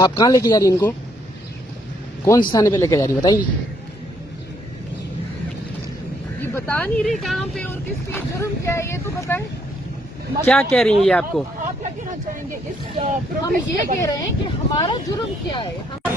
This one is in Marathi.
आप कहाँ लेके जा रही हैं इनको? कौन से थाने पे लेके जा रही है बताइए? ये बता नहीं रहे कहाँ पे और किस पे जुर्म क्या है, ये तो बताएं। क्या कह रही हैं ये आपको? आप क्या कहना चाहेंगे? हम ये कह रहे हैं कि हमारा जुर्म क्या है।